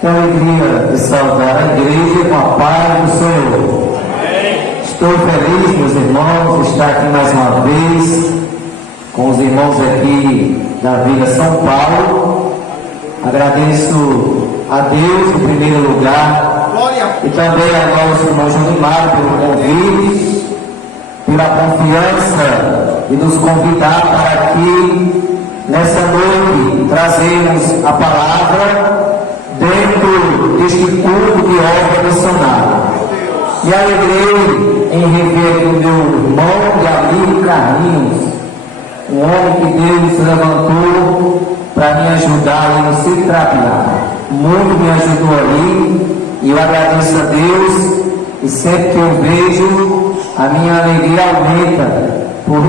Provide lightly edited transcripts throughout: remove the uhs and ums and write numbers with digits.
Que alegria de saudar a igreja com a paz do Senhor. Estou feliz, meus irmãos, de estar aqui mais uma vez com os irmãos aqui da Vila São Paulo. Agradeço a Deus em primeiro lugar e também ao nosso irmão Junimar pelo convite, pela confiança de nos convidar para aqui nessa noite trazermos a palavra dentro deste culto de obra missionária. Me alegrei em rever o meu irmão e amigo Carlinhos, um homem que Deus levantou para me ajudar no seu trabalho. Muito me ajudou ali e eu agradeço a Deus, e sempre que eu vejo, a minha alegria aumenta por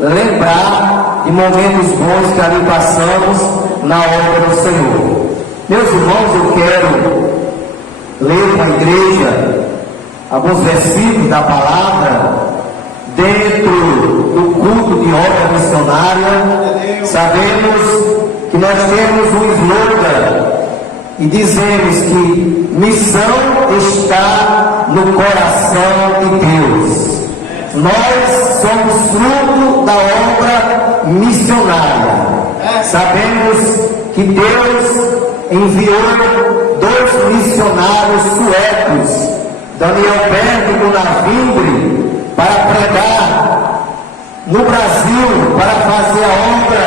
lembrar de momentos bons que ali passamos na obra do Senhor. Meus irmãos, eu quero ler para a igreja alguns versículos da palavra dentro do culto de obra missionária. Sabemos que nós temos um slogan e dizemos que missão está no coração de Deus. Nós somos fruto da obra missionária. Sabemos que Deus enviou 2 missionários suecos, Daniel Berg e Gunnar Wingre, para pregar no Brasil, para fazer a obra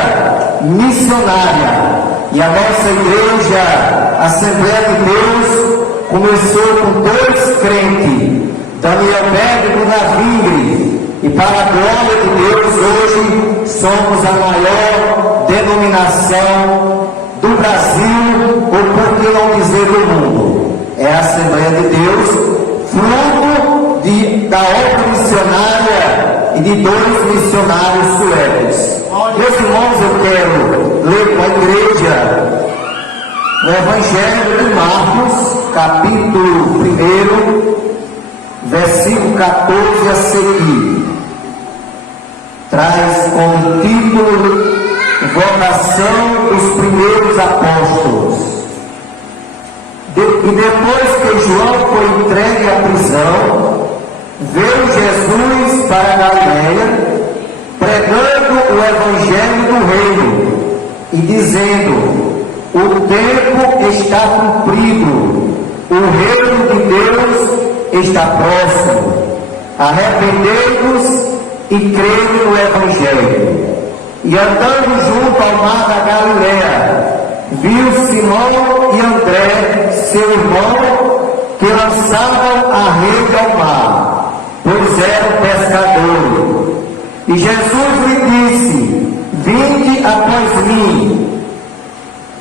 missionária. E a nossa igreja, Assembleia de Deus, começou com 2 crentes, Daniel Berg e Gunnar Wingre, e para a glória de Deus, hoje somos a maior denominação do Brasil, ou por que não dizer do mundo. É a Assembleia de Deus, fruto da obra missionária e de 2 missionários suecos. Meus irmãos, eu quero ler com a igreja o Evangelho de Marcos, capítulo 1, versículo 14 a seguir. Traz como título Vocação dos primeiros apóstolos. E depois que João foi entregue à prisão, veio Jesus para Galiléia, pregando o evangelho do reino e dizendo: o tempo está cumprido, o reino de Deus está próximo. Arrependei-vos e crede no evangelho. E andando junto ao mar da Galiléia, viu Simão e André, seu irmão, que lançavam a rede ao mar, pois eram pescadores. E Jesus lhe disse: vinde após mim,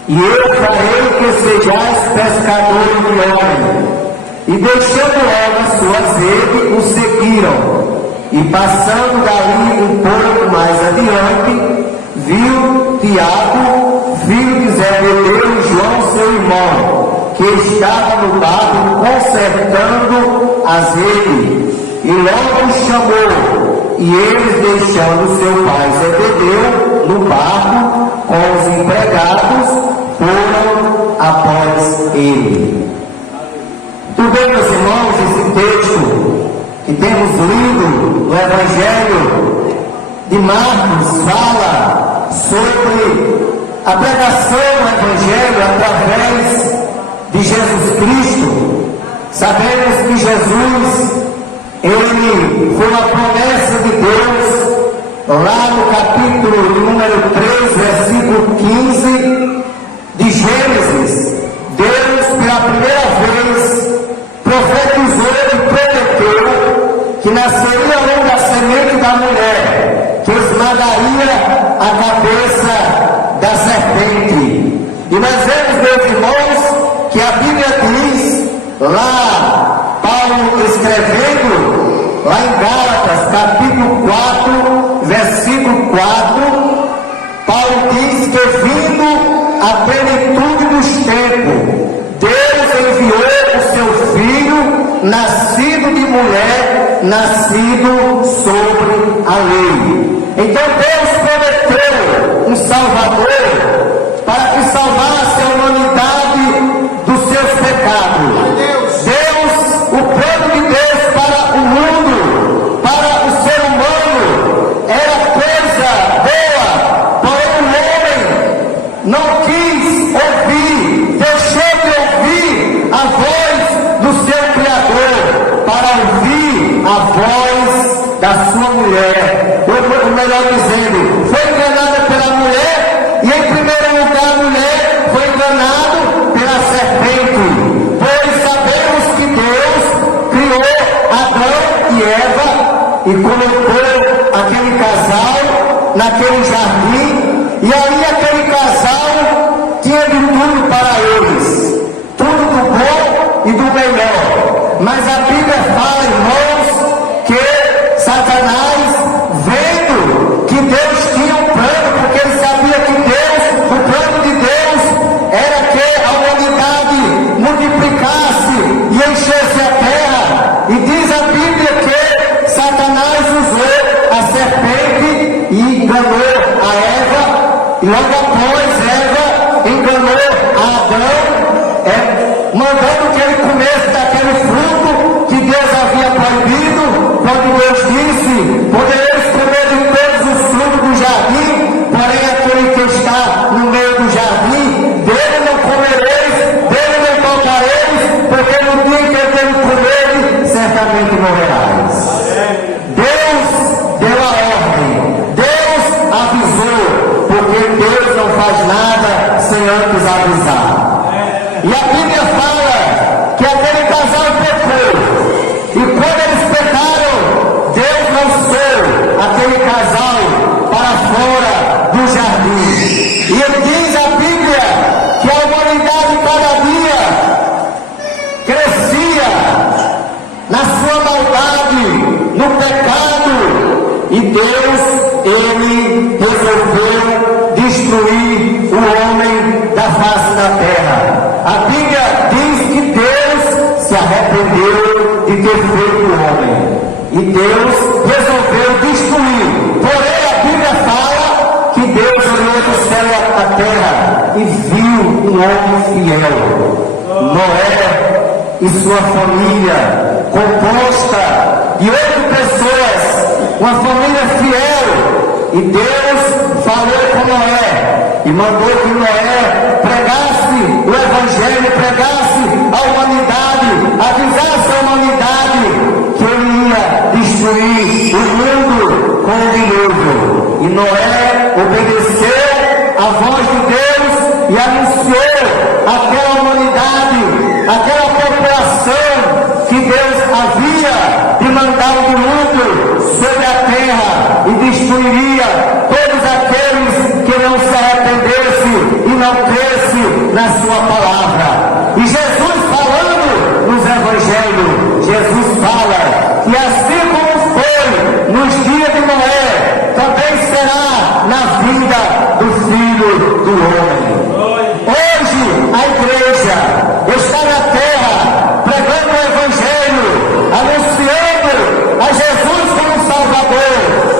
e eu farei que sejais pescadores de homens. E deixando logo as suas redes, o seguiram. E passando dali um pouco mais adiante, viu Tiago, filho de Zebedeu, e João, seu irmão, que estava no barco consertando as redes. E logo os chamou, e eles, deixando seu pai Zebedeu no barco com os empregados, foram após ele. Tudo bem, meus irmãos, esse texto que temos lido no Evangelho de Marcos fala sobre a pregação do Evangelho através de Jesus Cristo. Sabemos que Jesus, ele foi uma promessa de Deus lá no capítulo número 3, versículo 15 de Gênesis. Deus, pela primeira vez, profetizou e prometeu que nasceria um da semente da mulher, que esmagaria a cabeça da serpente. E nós vemos, meus irmãos, que a Bíblia diz, lá, Paulo escrevendo, lá em Gálatas, capítulo 4, versículo 4, Paulo diz que vindo a plenitude dos tempos, Deus enviou o seu Filho, nascido de mulher, nascido sobre a lei. Então Deus prometeu um Salvador para que salvasse a humanidade naquele jardim, e ali aquele casal tinha de tudo para eles, tudo do bom e do melhor. Mas a Bíblia fala, irmãos, que Satanás, vendo que Deus tinha um plano, porque ele sabia que o plano de Deus era que a humanidade multiplicasse e enchesse a terra. E diz a Bíblia que Satanás usou a serpente e enganou a Eva, e logo após Eva enganou a Adão, mandando que ele comesse daquele fruto que Deus havia proibido, quando Deus disse: podereis comer de todos os frutos do jardim, porém aquele que está no meio do jardim, dele não comereis, dele não tocareis, porque no dia em que dele comerem, certamente morrerais. Deus deu a ordem, Deus avisou, porque Deus não faz nada sem antes avisar. E a Bíblia fala que aquele casal pecou, e quando eles pecaram, Deus lançou aquele casal para fora do jardim. E diz a Bíblia que a humanidade cada dia crescia na sua maldade, no pecado, e Deus, ele resolveu destruir o homem da face da terra. A Bíblia diz que Deus se arrependeu de ter feito o homem, e Deus resolveu destruir. Porém a Bíblia fala que Deus olhou do céu à terra e viu um homem fiel, Noé e sua família, composta de 8 pessoas, uma família fiel. E Deus falou com Noé e mandou que Noé pregasse o Evangelho, pregasse a humanidade, avisasse a humanidade que ele ia destruir o mundo com o dilúvio. E Noé obedeceu a voz de Deus e anunciou àquela humanidade, àquela população, que Deus havia de mandar o dilúvio sobre a terra e destruiria todos aqueles que não se arrependessem e não crescem na sua palavra. E Jesus, falando nos evangelhos, Jesus fala que assim como foi nos dias de Noé, também será na vida do Filho do Homem. Hoje a igreja está na terra pregando o evangelho, anunciando a Jesus como Salvador.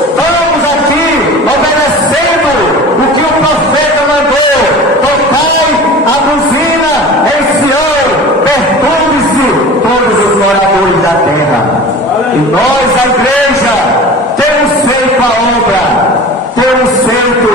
Estamos aqui obedecendo o que o profeta mandou: tocai a buzina em Sião, perturbe-se todos os moradores da terra. E nós, a igreja, temos feito a obra, temos feito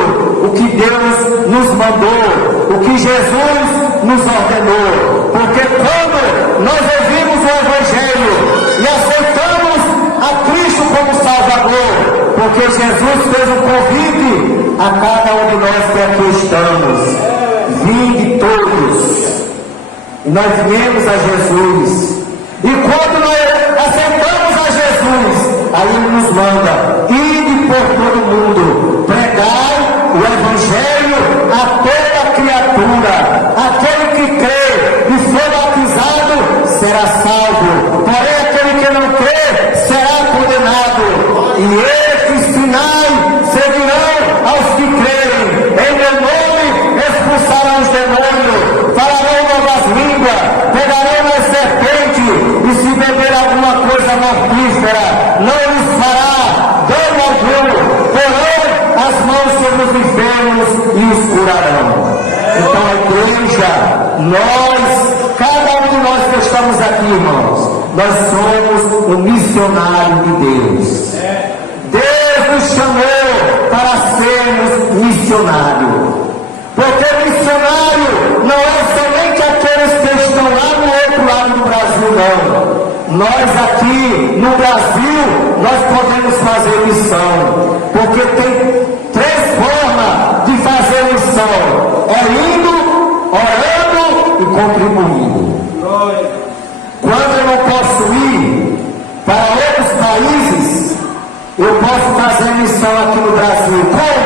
o que Deus nos mandou, o que Jesus nos ordenou. Porque quando nós ouvimos o Evangelho e aceitamos a Cristo como Salvador, porque Jesus fez um convite a cada um de nós que aqui estamos: vinde todos. E nós viemos a Jesus. E quando nós aceitamos a Jesus, aí Ele nos manda: ide por todo mundo, pregai o Evangelho a toda criatura. Aquele que crê e for batizado será salvo, porém aquele que não crê será condenado. E estes sinais seguirão aos que crerem: em meu nome expulsarão os demônios, falarão novas línguas, pegarão a serpente, e se beber alguma coisa mortífera não lhes fará dano algum, porão as mãos sobre os enfermos e os curarão. Então a igreja, cada um de nós que estamos aqui, irmãos, nós somos o missionário de Deus. Deus nos chamou para sermos missionários. Porque missionário não é somente aqueles que estão lá no outro lado do Brasil, não. Nós aqui no Brasil, nós podemos fazer missão. Porque tem 3 formas de fazer missão: é indo, orando e contribuindo. Quando eu não posso ir para outros países, eu posso fazer missão aqui no Brasil. Como?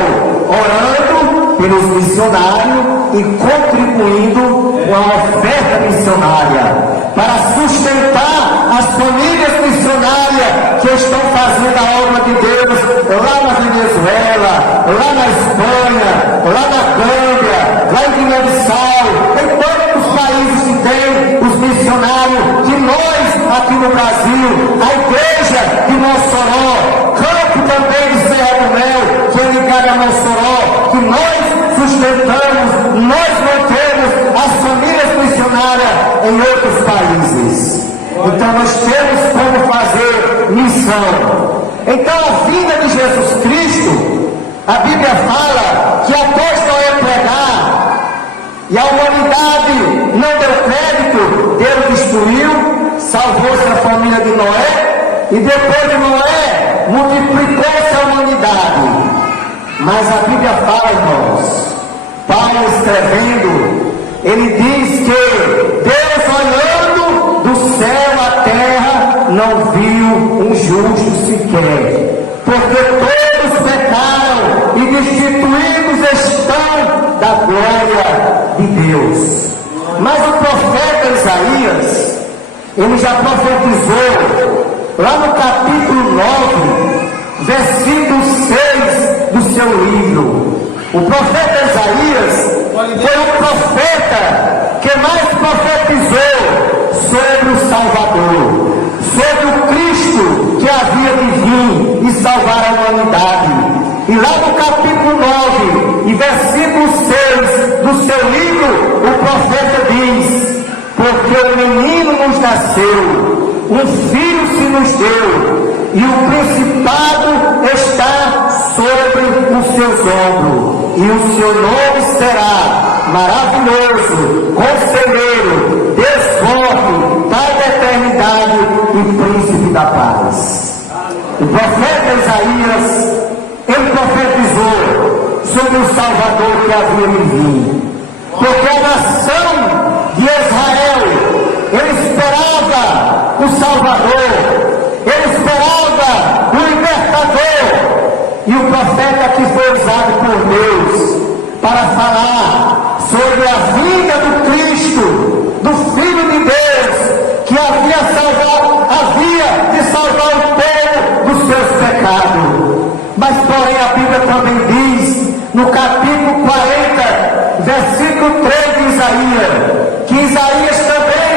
orando pelos missionários e contribuindo com a oferta missionária para sustentar as famílias missionárias que estão fazendo a obra de Deus lá na Venezuela, lá na Espanha, lá na Gâmbia, lá em Guiné-Bissau, em todos os países que tem os missionários, que nós aqui no Brasil, a igreja de Mossoró, campo também de Serra do Mel, que é ligado a Mossoró, que nós sustentamos, nós mantemos as famílias missionárias em outros países. Então nós temos como fazer missão. Então a vinda de Jesus Cristo, a Bíblia fala que após Noé pregar e a humanidade não deu crédito, Deus destruiu, salvou-se a família de Noé, e depois de Noé multiplicou-se a humanidade. Mas a Bíblia fala, irmãos, Paulo escrevendo, ele diz que Deus olhando do céu à terra não viu um justo sequer, porque todos pecaram e destituídos estão da glória de Deus. Mas o profeta Isaías, ele já profetizou lá no capítulo 9, versículo 6 do seu livro. O profeta Isaías foi o profeta que mais profetizou sobre o Salvador, sobre o Cristo que havia de vir e salvar a humanidade. E lá no capítulo 9 e versículo 6 do seu livro, o profeta diz: porque o menino nos nasceu, um filho se nos deu, e o principado está sobre os seus ombros, e o seu nome será Maravilhoso, Conselheiro, Deus Forte, Pai da Eternidade e Príncipe da Paz. O profeta Isaías, ele profetizou sobre o Salvador que havia de vir, porque a nação de Israel, ele esperava o Salvador, ele esperava o libertador, e o profeta que foi usado por Deus para falar sobre a vinda do Cristo, do Filho de Deus, que havia de salvar o povo dos seus pecados. Mas porém a Bíblia também diz, no capítulo 40, versículo 3 de Isaías, que Isaías também,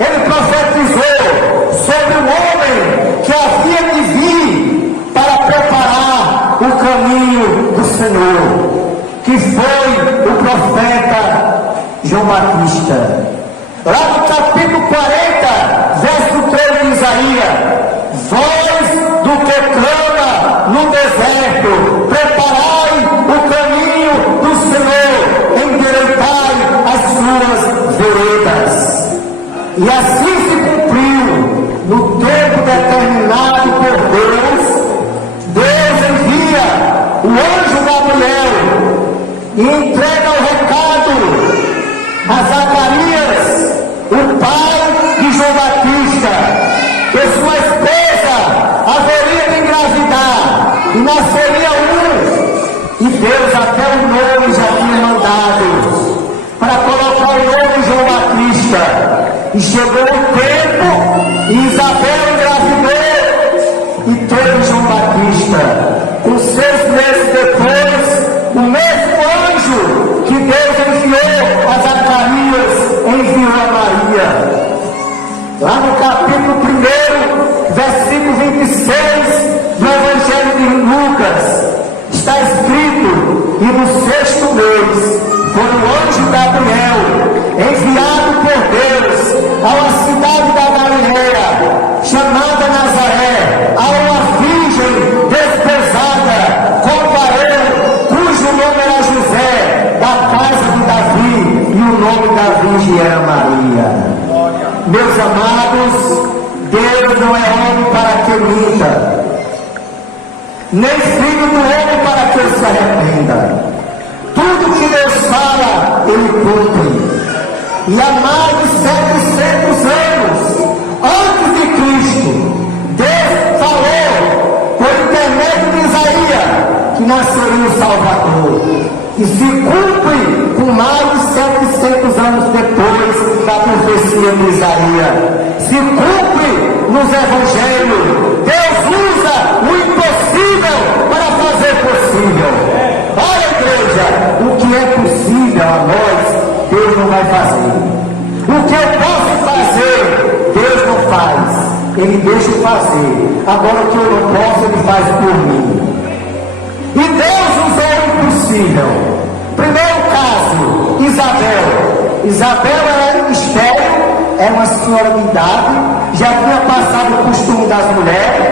ele profetizou sobre o homem que havia de vir para preparar o caminho do Senhor, que foi o profeta João Batista. Lá no capítulo 40, verso 3 de Isaías: voz do que clama no deserto, preparai o caminho do Senhor, endireitai as suas veredas. E assim se cumpriu, no tempo determinado por Deus. Deus envia o anjo Gabriel e entrega o recado a Zacarias, o pai de João Batista, que sua esposa haveria de engravidar e nasceria um, e Deus até o nome já tinha mandado para colocar o nome de João Batista. E chegou o tempo e Isabel engravidou e teve João Batista. Com 6 meses depois, o mesmo anjo que Deus enviou a Zacarias enviou a Maria. Lá no capítulo 1, versículo 26 do Evangelho de Lucas, está escrito: e no 6º mês foi o anjo Gabriel enviado por Deus a uma cidade da Galileia chamada Nazaré, a uma virgem desposada com varão cujo nome era José, da casa de Davi, e o nome da virgem era Maria. Meus amados, Deus não é homem para que minta, nem filho do homem para que ele se arrependa. Tudo que Deus fala, ele cumpre. E há mais de 700 anos antes de Cristo, Deus falou por intermédio de Isaías que nasceria o Salvador. e se cumpre com mais de 700 anos depois da profecia de Isaías. Se cumpre nos evangelhos. Deus usa o impossível para fazer possível. Olha, igreja, o que é possível a nós, Deus não vai fazer. O que eu posso fazer, Deus não faz. Ele deixa eu fazer. Agora o que eu não posso, Ele faz por mim. E Deus usou o impossível. Primeiro caso, Isabel. Isabel era estéril, era uma senhora de idade, já tinha passado o costume das mulheres,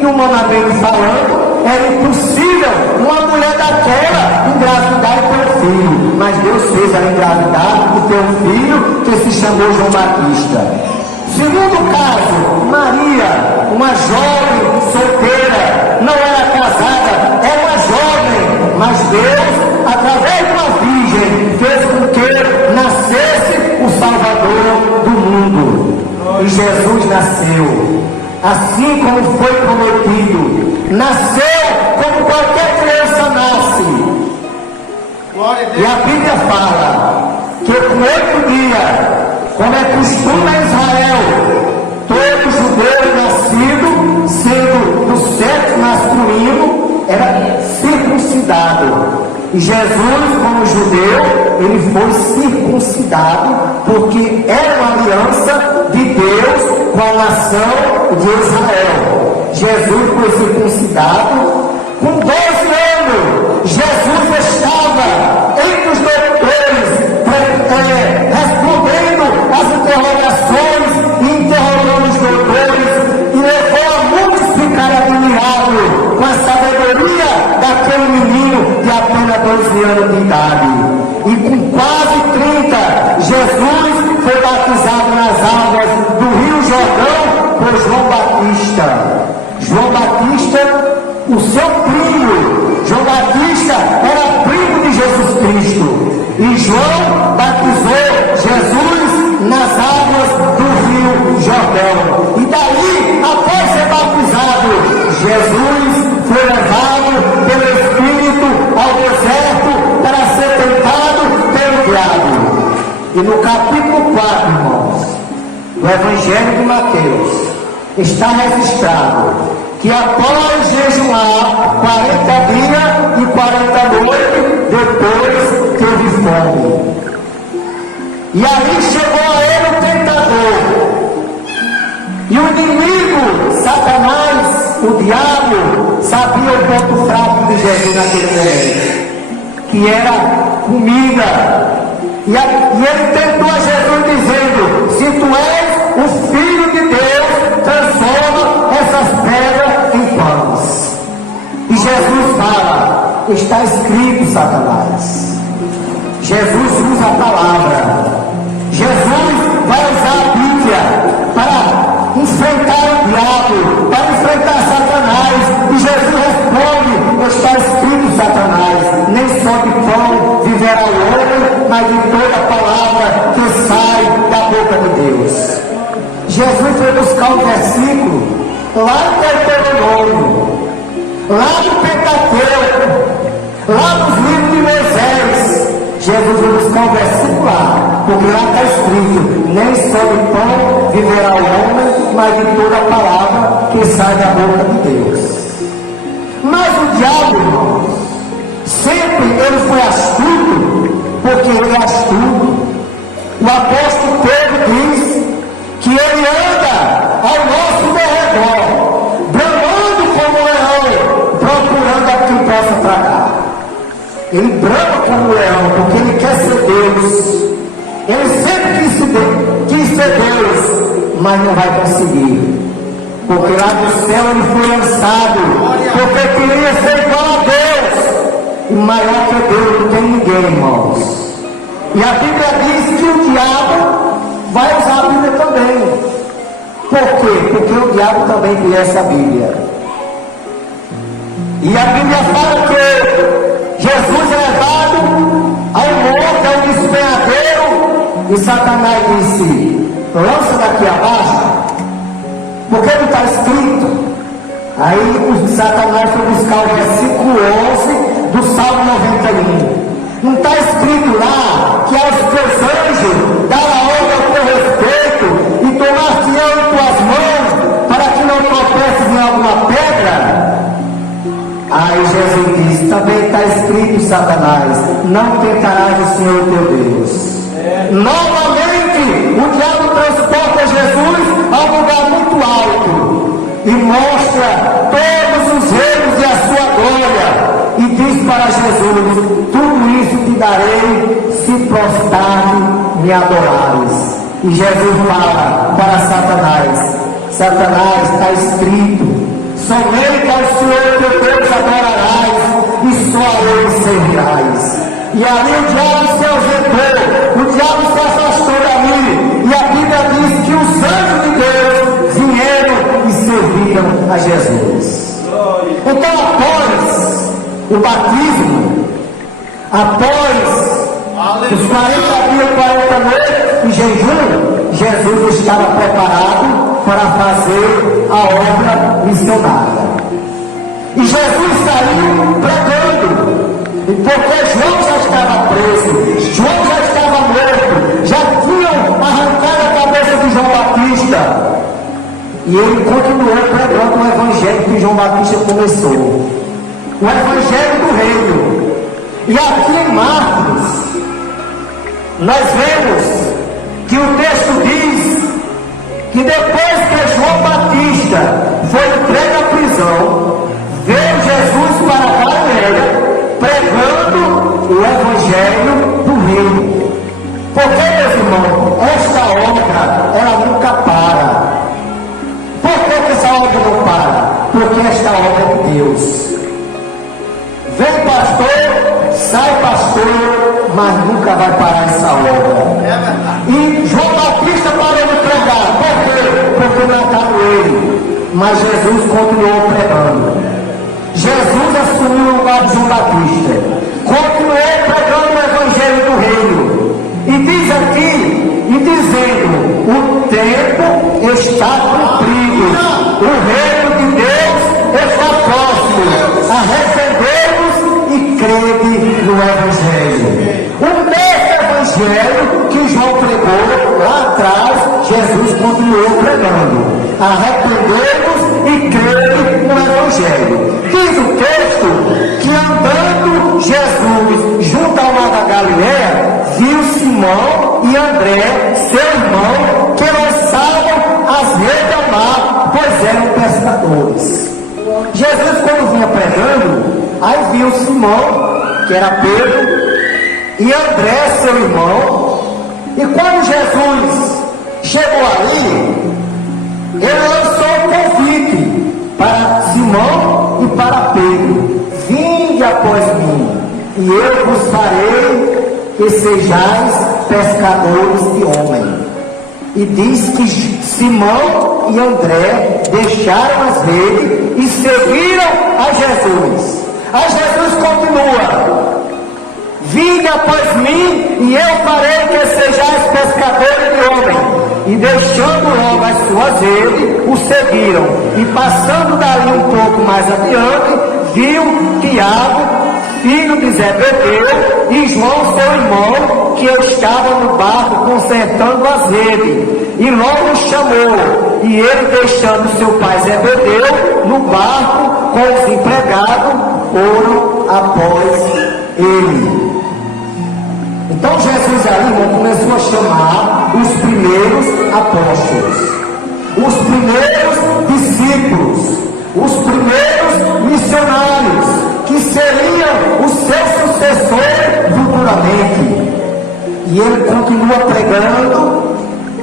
e humanamente falando, era impossível uma mulher daquela engravidar e ter um filho. Mas Deus fez ela engravidar e ter um filho que se chamou João Batista. Segundo caso, Maria, uma jovem solteira, não era casada, era uma jovem, mas Deus, através de uma virgem, fez com que nascesse o Salvador do mundo. E Jesus nasceu, assim como foi prometido, nasceu como qualquer criança nasce. E a Bíblia fala que com 8 dias, como é costume em Israel, todo judeu nascido, sendo do sexo masculino, era circuncidado. E Jesus, como judeu, ele foi circuncidado, porque era uma aliança de Deus com a nação de Israel. Jesus foi circuncidado. Com 12 anos, Jesus estava entre os doutores, respondendo as interrogações e interrogando os doutores, e levou a muitos ficarem admirados com a sabedoria daquele menino de apenas 12 anos de idade. E com quase 30, Jesus foi batizado nas águas do Rio Jordão por João Batista. João Batista, o seu primo, João Batista era primo de Jesus Cristo. E João batizou Jesus nas águas do Rio Jordão. E daí, após ser batizado, Jesus foi levado pelo Espírito ao deserto para ser tentado pelo diabo. E no capítulo 4, irmãos, do Evangelho de Mateus, está registrado que após jejuar 40 dias e 40 noites, depois teve fome. E aí chegou a ele o tentador. E o inimigo, Satanás, o diabo, sabia o ponto fraco de Jesus naquele momento, que era comida. E ele tentou a Jesus dizendo: se tu és o Filho de Deus, transforma essas pedras em pães. E Jesus fala: está escrito, Satanás. Jesus usa a palavra. Jesus vai usar a Bíblia para enfrentar o diabo, para enfrentar Satanás. E Jesus responde: está escrito, Satanás, nem só de pão viverá o homem, mas de toda palavra que sai da boca de Deus. Jesus foi buscar um versículo lá no Deuteronômio, lá no Pentateuco, lá nos livros de Moisés. Jesus foi buscar um versículo lá, porque lá está escrito: nem só de pão viverá o homem, mas de toda palavra que sai da boca de Deus. Mas o diabo, irmãos, sempre ele foi astuto, porque ele é astuto. O apóstolo Pedro diz que ele anda ao nosso derredor, bramando como leão, procurando a quem possa tragar. Ele brama como leão, porque ele quer ser Deus. Ele sempre quis ser Deus, mas não vai conseguir. Porque lá do céu ele foi lançado, porque queria ser igual a Deus. E maior que Deus não tem ninguém, irmãos. E a Bíblia diz que o diabo vai usar a Bíblia também. Por quê? Porque o diabo também conhece a Bíblia. E a Bíblia fala que Jesus é levado ao monte, ao despenhadeiro, e Satanás disse: lança daqui abaixo, porque não está escrito. Aí o Satanás foi buscar o versículo 11 do Salmo 91. Não está escrito lá que aos teus anjos dará ordem ao teu respeito e tomar-te-ão em tuas mãos para que não tropeces em alguma pedra? Aí Jesus diz, também está escrito, Satanás, não tentarás o Senhor teu Deus. Novamente, o diabo transporta Jesus a um lugar muito alto e mostra todos os reinos e a sua glória. E diz para Jesus, tudo isso te darei se prostrar-me, me adorares. E Jesus fala para Satanás, Satanás, está escrito, somente ao Senhor teu Deus adorarás e só a Ele servirás. E ali o diabo se ausentou, o diabo se afastou dali, e a Bíblia diz que os anjos de Deus vieram e serviram a Jesus. Então, após o batismo, após os 40 dias, 40 noites de jejum, Jesus estava preparado para fazer a obra missionária. E Jesus saiu pregando, porque João já estava preso, João já estava morto, já tinham arrancado a cabeça de João Batista. E ele continuou pregando o evangelho que João Batista começou, o evangelho do reino. E aqui em Marcos, nós vemos que o texto diz que depois que João Batista foi entregue à prisão, veio Jesus para Galileia pregando o evangelho do reino. Porque, meus irmãos, esta obra, ela nunca para. Por que essa obra não para? Porque esta obra é de Deus. Vem pastor, sai pastor, mas nunca vai parar essa obra. E João Batista parou de pregar. Por quê? Porque mataram ele. Mas Jesus continuou pregando. Jesus assumiu o lugar de João Batista. Continuou pregando o evangelho do reino. E diz aqui, e dizendo, o tempo está cumprido. O reino de Deus está próximo. Arrependei-vos e crede no evangelho. O mesmo evangelho que João pregou lá atrás, Jesus continuou pregando. Arrependei-vos e crede no evangelho. Diz o texto que andando Jesus junto ao mar da Galileia, viu Simão e André, seu irmão, que lançavam as redes ao mar, pois eram pescadores. Jesus, quando vinha pregando, aí viu Simão, que era Pedro, e André, seu irmão. E quando Jesus chegou ali, ele lançou um convite para Simão e para Pedro: vinde após mim, e eu vos farei que sejais pescadores de homens. E diz que Simão e André deixaram as redes e seguiram a Jesus. A Jesus continua: vinde após mim, e eu farei que sejais pescadores de homens. E deixando logo as suas redes, o seguiram. E passando dali um pouco mais adiante, viu Tiago, filho de Zebedeu, e João, seu irmão, que estava no barco consertando as redes. E logo o chamou. E ele, deixando seu pai Zebedeu no barco com os empregados, foram após ele. Então Jesus ali, irmão, começou a chamar os primeiros apóstolos, os primeiros discípulos, os primeiros missionários, que seriam os seus sucessores futuramente. E ele continua pregando,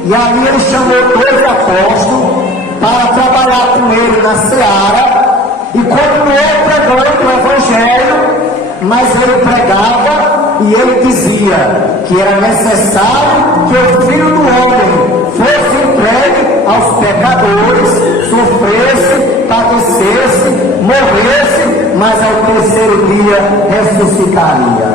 e ali ele chamou 2 apóstolos para trabalhar com ele na seara, e continuou pregando o evangelho, mas ele pregava e ele dizia que era necessário que o Filho do Homem fosse entregue aos pecadores, sofresse, padecesse, morresse, mas ao terceiro dia ressuscitaria.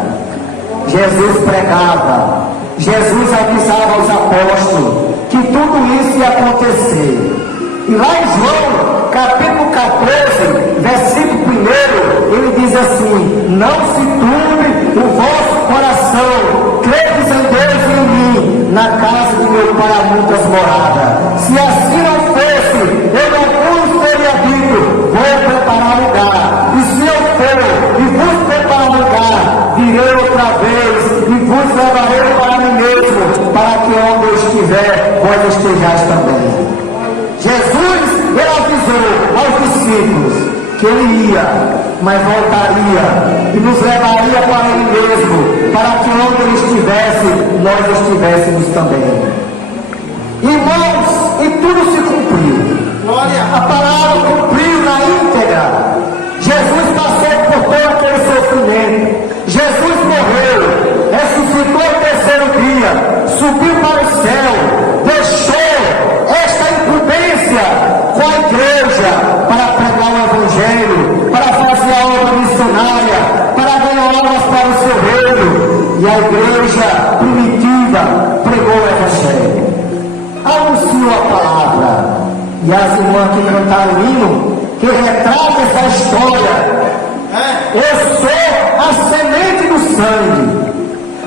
Jesus pregava, Jesus avisava aos apóstolos que tudo isso ia acontecer. E lá em João, capítulo 14, versículo 1, ele diz assim: não se turbe o vosso coração, credes em Deus e em mim, na casa de meu Pai há muitas moradas. Se assim não fosse, eu não vos teria dito, vou preparar lugar. E se eu for e vos preparar lugar, virei outra vez e vos levarei para mim mesmo, para que onde eu estiver, vós estejais também. Jesus, ele avisou aos discípulos que ele ia, mas voltaria e nos levaria para ele mesmo, para que onde ele estivesse, nós estivéssemos também. Irmãos, e tudo se cumpriu. A palavra cumpriu na íntegra. Jesus passou por todo aquele sofrimento. Jesus morreu, ressuscitou ao terceiro dia, subiu para o céu, deixou esta incumbência com a igreja para pregar o Evangelho, para fazer a obra missionária, para ganhar almas para o seu reino. E a igreja primitiva pregou o Evangelho, anunciou a palavra. E as irmãs que cantaram o hino, que retrata essa história. Eu sou a semente do sangue.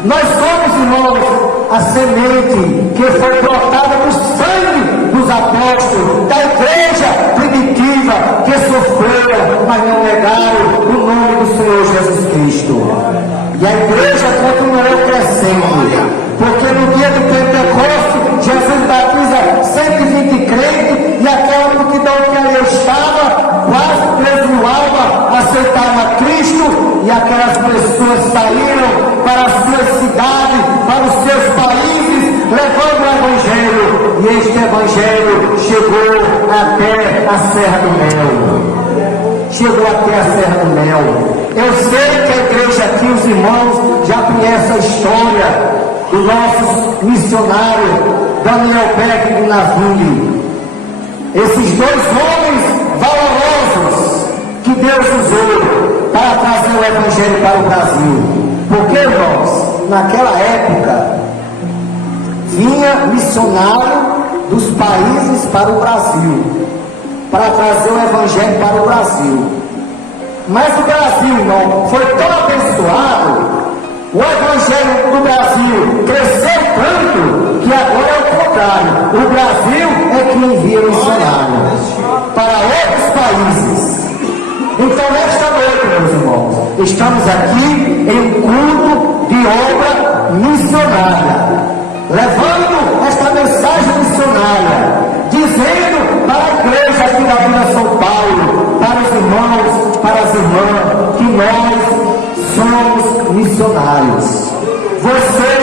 Nós somos, irmãos, a semente que foi brotada do sangue dos apóstolos, da igreja primitiva, que sofreram, mas não negaram o nome do Senhor Jesus Cristo. E a igreja continuou crescendo, porque no dia de Pentecostes, Jesus batiza 120 crentes, e aquela multidão que ali estava, quase 3 mil almas aceitaram a Cristo, e aquelas pessoas saíram para as suas cidades, para os seus países, levando o Evangelho, e este Evangelho chegou até a Serra do Mel. Chegou até a Serra do Mel. Eu sei que a igreja aqui, os irmãos, já conhecem a história do nosso missionário Daniel Beck de Naville. Esses 2 homens valorosos que Deus usou para trazer o Evangelho para o Brasil. Porque, irmãos, naquela época vinha missionário dos países para o Brasil, para trazer o Evangelho para o Brasil. Mas o Brasil, irmão, foi tão abençoado, o Evangelho do Brasil cresceu tanto, que agora é o contrário. O Brasil é que envia missionário para outros países. Então, nesta noite, meus irmãos, estamos aqui em um culto de obra missionária, levando esta mensagem missionária, dizendo para a igreja aqui da Vila São Paulo, para os irmãos, para as irmãs, que nós somos missionários. Você,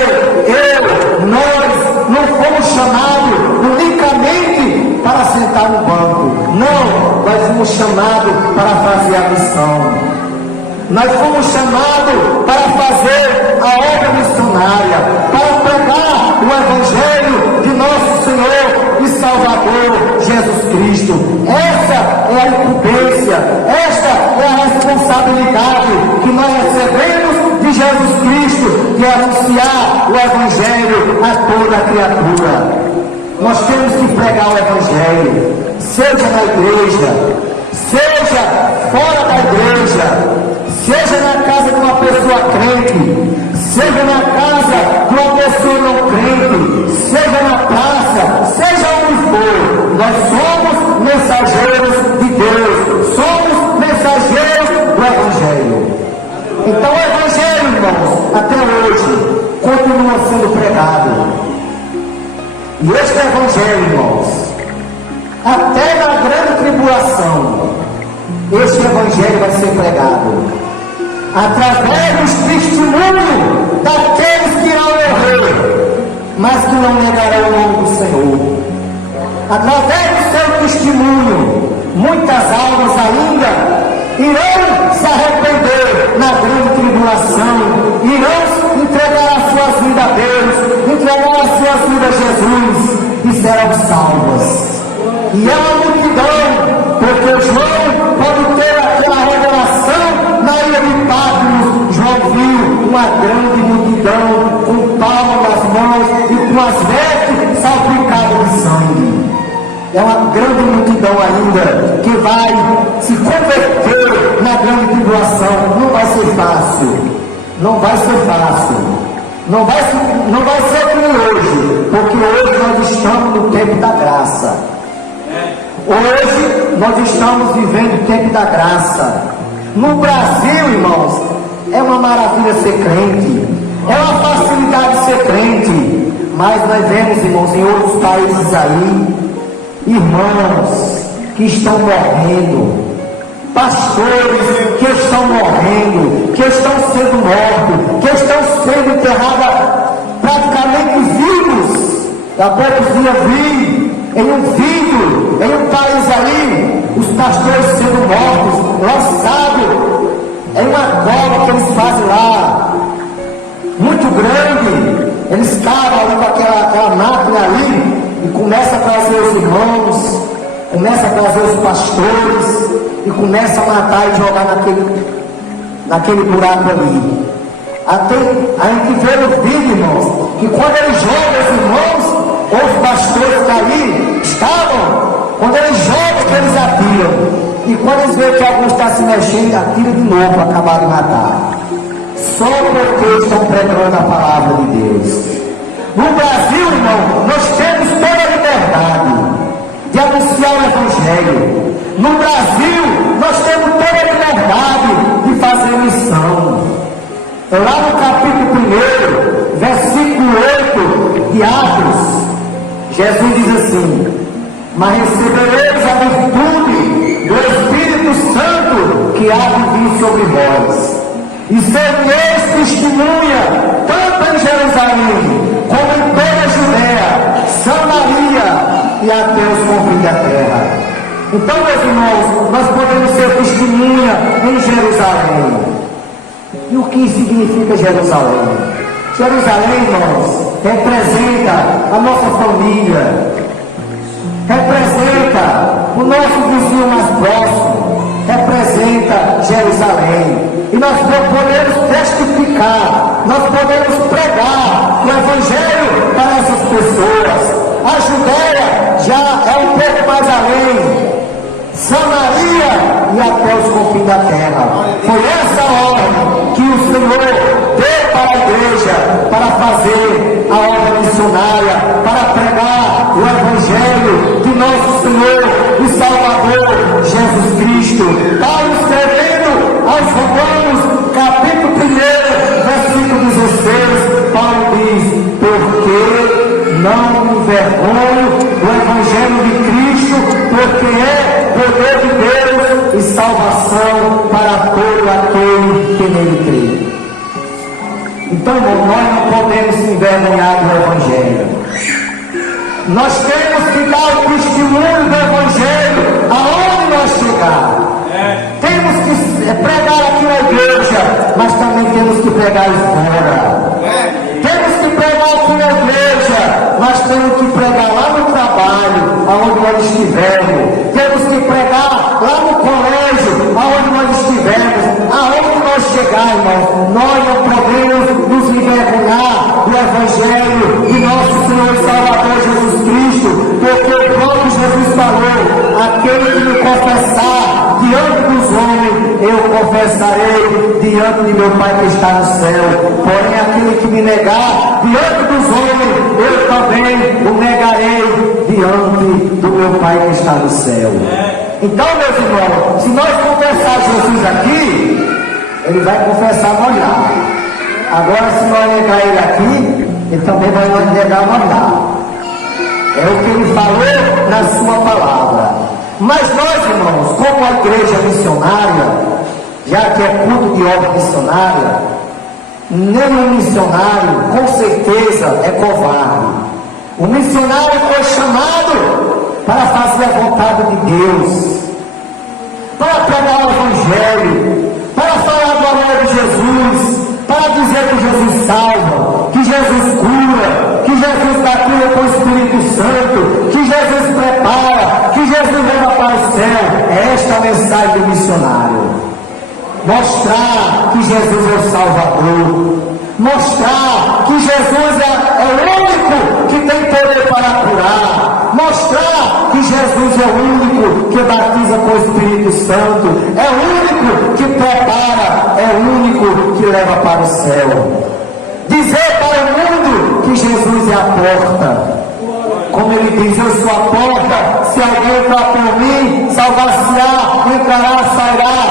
eu, nós não fomos chamados unicamente para sentar no banco. Não, nós fomos chamados para fazer a missão. Nós fomos chamados para fazer a obra missionária, para pregar o Evangelho de nosso Senhor e Salvador Jesus Cristo. Essa é a incumbência, esta é a responsabilidade que nós recebemos de Jesus Cristo, de anunciar o Evangelho a toda criatura. Nós temos que pregar o Evangelho, seja na igreja, seja fora da igreja, seja na casa de uma pessoa crente, seja na casa de uma pessoa não crente, seja na praça, seja onde for. Nós somos mensageiros de Deus, somos mensageiros do Evangelho. Então o Evangelho, irmãos, até hoje continua sendo pregado. E este Evangelho, irmãos, até na grande tribulação, este Evangelho vai ser pregado através dos testemunhos daqueles que irão morrer, mas que não negarão o nome do Senhor. Através do seu testemunho, muitas almas ainda irão se arrepender na grande tribulação, irão entregar as suas vidas a Deus, entregar as suas vidas a Jesus e serão salvas. E é uma multidão, porque João, quando teve aquela revelação na ilha de Patmos, João viu uma grande multidão com palmas nas mãos e com as vestes salpicadas de sangue. É uma grande multidão ainda que vai se converter na grande tribulação. Não vai ser fácil. Não vai ser fácil. Não vai ser como hoje, porque hoje nós estamos no tempo da graça. Hoje nós estamos vivendo o tempo da graça. No Brasil, irmãos, é uma maravilha ser crente, é uma facilidade ser crente, mas nós vemos, irmãos, em outros países aí, irmãos que estão morrendo, pastores que estão morrendo, que estão sendo mortos, que estão sendo enterrados praticamente vivos. Há poucos dias vi em um vídeo, em um país aí, os pastores sendo mortos, lançados em uma cova que eles fazem lá, muito grande. Eles cavam ali com aquela máquina ali e começa a trazer os irmãos, começa a trazer os pastores e começa a matar e jogar naquele buraco ali. Até a gente vê no vídeo, irmãos, que quando eles jogam os irmãos, ou os pastores que ali estavam, quando eles jogam, eles atiram. E quando eles veem que alguns estão se mexendo, atiram de novo para acabar de matar. Só porque estão pregando a palavra de Deus. No Brasil, irmão, nós temos toda a liberdade de anunciar o Evangelho. No Brasil, nós temos toda a liberdade de fazer missão. Lá no capítulo 1, versículo 8 de Atos, Jesus diz assim: mas recebereis a virtude do Espírito Santo que há de vir sobre vós, e sereis testemunha tanto em Jerusalém como em toda a Judéia, Samaria e até os confins da terra. Então, meus irmãos, nós podemos ser testemunha em Jerusalém. E o que significa Jerusalém? Jerusalém, irmãos, representa a nossa família, representa o nosso vizinho mais próximo, representa Jerusalém. E nós podemos testificar, nós podemos pregar o Evangelho para essas pessoas. A Judéia já é um pouco mais além, Samaria e até os confins da terra. Foi essa ordem que o Senhor deu para a igreja, para fazer a obra missionária, para pregar o Evangelho de nosso Senhor e Salvador Jesus Cristo. Paulo escrevendo aos Romanos, capítulo 1, versículo 16, Paulo diz: porque não me envergonho do Evangelho de Cristo, porque é poder de Deus e salvação para todo aquele que nele crê. Então, irmão, nós não podemos se envergonhar do Evangelho. Nós temos que dar o testemunho do Evangelho aonde nós chegar. Temos que pregar aqui na igreja, mas também temos que pregar fora. Temos que pregar aqui na igreja, mas temos que pregar lá no trabalho, aonde nós estivermos. Temos que pregar lá no colégio, aonde nós estivermos, aonde nós chegar, irmãos. Nós não podemos nos envergonhar do Evangelho de nosso Senhor e Salvador Jesus Cristo, porque o próprio Jesus falou: aquele que me confessar diante dos homens, eu confessarei diante de meu Pai que está no céu. Porém, aquele que me negar diante dos homens, eu também o negarei diante do meu Pai que está no céu. Então, meus irmãos, se nós confessar Jesus aqui, ele vai confessar nós lá. Agora, se nós negar ele aqui, ele também vai nos negar nós lá. É o que ele falou na sua palavra. Mas nós, irmãos, como a igreja missionária, já que é culto de obra missionária, nenhum missionário, com certeza, é covarde. O missionário foi chamado para fazer a vontade de Deus, para pregar o Evangelho, para falar do amor de Jesus, para dizer que Jesus salva, que Jesus cura, que Jesus dá cura com o Espírito Santo, que Jesus prepara, que Jesus leva para o céu. É esta a mensagem do missionário. Mostrar que Jesus é o Salvador, mostrar que Jesus é o único que tem poder para curar, mostrar que Jesus é o único único que batiza com o Espírito Santo, é o único que prepara, é o único que leva para o céu. Dizer para o mundo que Jesus é a porta. Como ele diz, eu sou a porta, se alguém entrar por mim, salvar-se-á, entrará, sairá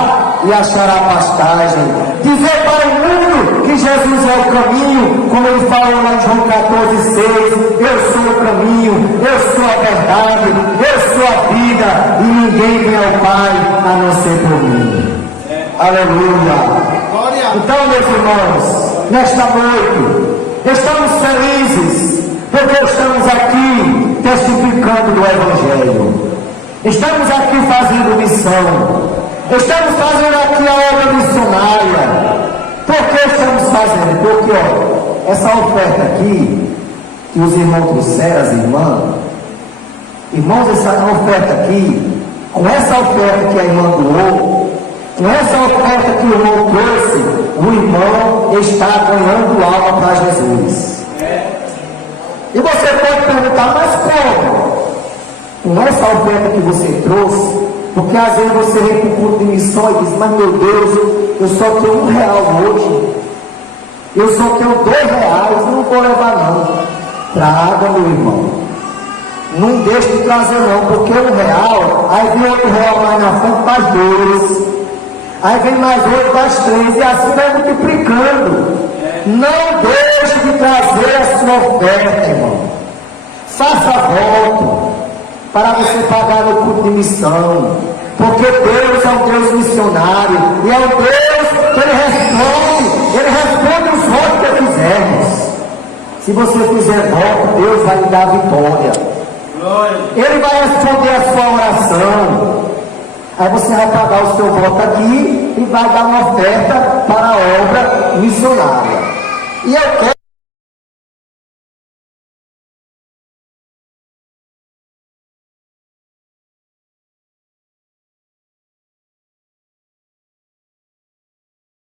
e achará pastagem. Dizer para o mundo que Jesus é o caminho, como ele falou lá em João 14,6, eu sou o caminho, eu sou a verdade, eu sou a vida, e ninguém vem ao Pai a não ser por mim. Aleluia! Então, meus irmãos, nesta noite, estamos felizes, porque estamos aqui testificando do Evangelho. Estamos aqui fazendo missão. Estamos fazendo aqui a obra missionária. Por que estamos fazendo? Porque, ó, essa oferta aqui, que os irmãos trouxeram, as irmãos, essa oferta aqui, com essa oferta que a irmã doou, com essa oferta que o irmão trouxe, o irmão está ganhando alma para Jesus. E você pode perguntar, mas como? Com essa oferta que você trouxe, porque às vezes você vem para o culto de missão e diz, mas meu Deus, eu só tenho R$1 hoje, eu só tenho R$2, não vou levar não. Traga, meu irmão. Não deixe de trazer não, porque R$1, aí vem outro R$1 mais na frente, faz 2. Aí vem mais 8, faz 3, e assim vai multiplicando. Não deixe de trazer a sua oferta, irmão. Faça voto para você pagar no culto de missão, porque Deus é um Deus missionário, e é um Deus que Ele responde os votos que fizermos. Se você fizer voto, Deus vai lhe dar vitória. Ele vai responder a sua oração. Aí você vai pagar o seu voto aqui e vai dar uma oferta para a obra missionária. E eu quero